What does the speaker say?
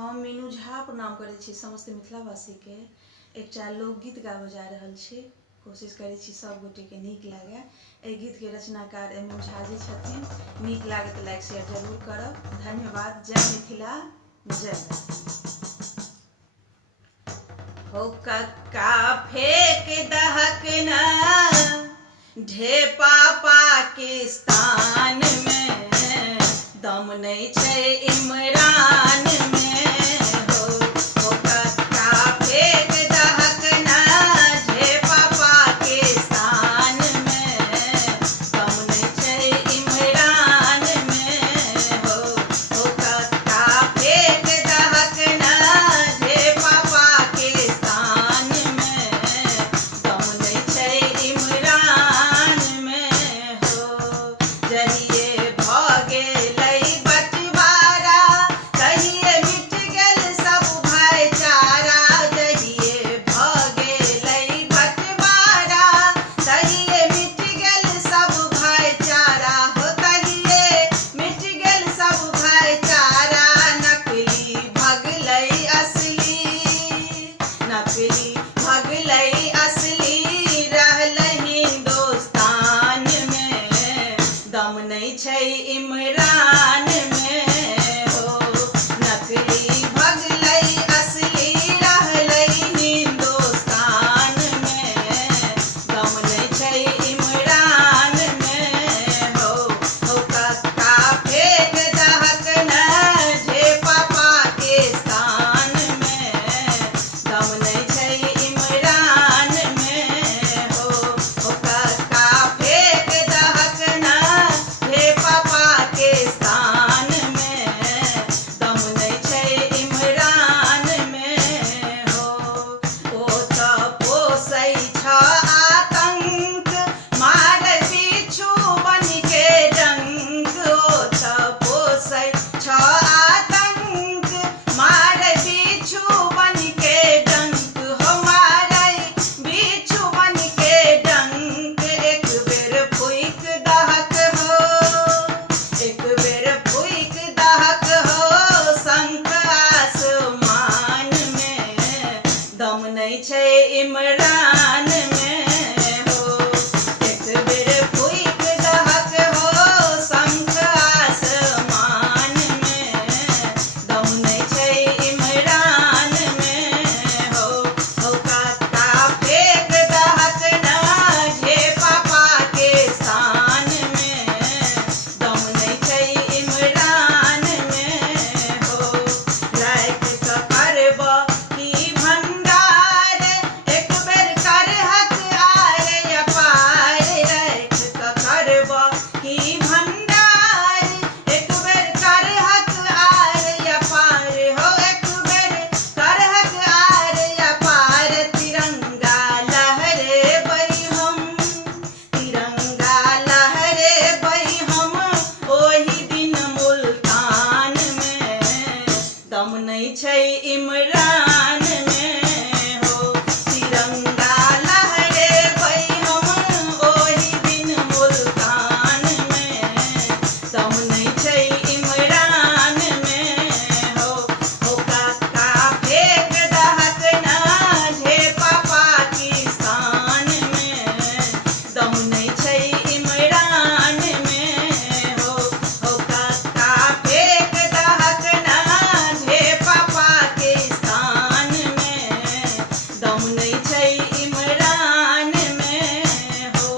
हम मीनू झा प्रणाम करै छी समस्त मिथिलावासी के। एकटा लोकगीत गाबऽ जा रहल छी, कोशिश करै छी सब गोटे के नीक लागे। एहि गीत के रचनाकार एम झा जी छथिन। नीक लागे तो लाइक शेयर जरूर करब। धन्यवाद। जय मिथिला, जय मैथिली। हो कक्का फेक दहक न ढेपा पाकिस्तान में, दम नहीं छै इमरान में। हो कक्का फेक दहक न ढेपा पाकिस्तान में, दम नहीं छै इमरान में। हो कक्का फेक दहक न ढेपा पाकिस्तान में, दम नहीं छै इमरान में। हो जहिए भ गेलै बंटवारा, तहिए मिट गेल सब भाईचारा। जहिए भ गेलै बंटवारा, तहिए मिट गेल सब भाईचारा। हो तहिए मिट गेल सब भाईचारा। नकली भगलै असली, नकली भगलै असली रहलै हिंदुस्तान में, दम नहीं छै इमरान में। हो नकली भगलै असली रहलै हिंदुस्तान में, दम नहीं छै इमरान में। हो कक्का फेक दहक न ढेपा पाकिस्तान में, दम नहीं छै इमरान में। हो कक्का फेक दहक न ढेपा पाकिस्तान में, दम नहीं छै इमरान में। हो ओ तऽ पोसै छ आतंक, मारै बिच्छू बनिके डंक। ओ तऽ पोसै छ आतंक, मारै बिच्छू बनिके डंक। हो मारै बिच्छू बनिके डंक। एक बेर फूइक दहक हो, एक बेर फूइक दहक हो शंख आसमान में, दम नहीं छै इमरान में। हो एक बेर फूइक दहक हो शंख आसमान में, दम नहीं छै इमरान में। हो कक्का फेक दहक न ढेपा पाकिस्तान में, दम नहीं छै इमरान में। हो राख कऽ करब की भंडार, एक बेर करहक आर अपार। राख कऽ करब की भंडार, एक बेर करहक आर अपार। हो एक बेर करहक आर अपार। तिरंगा लहरेबै हम, तिरंगा लहरेबै हम ओही दिन मुल्तान में, दम नहीं छै इमरान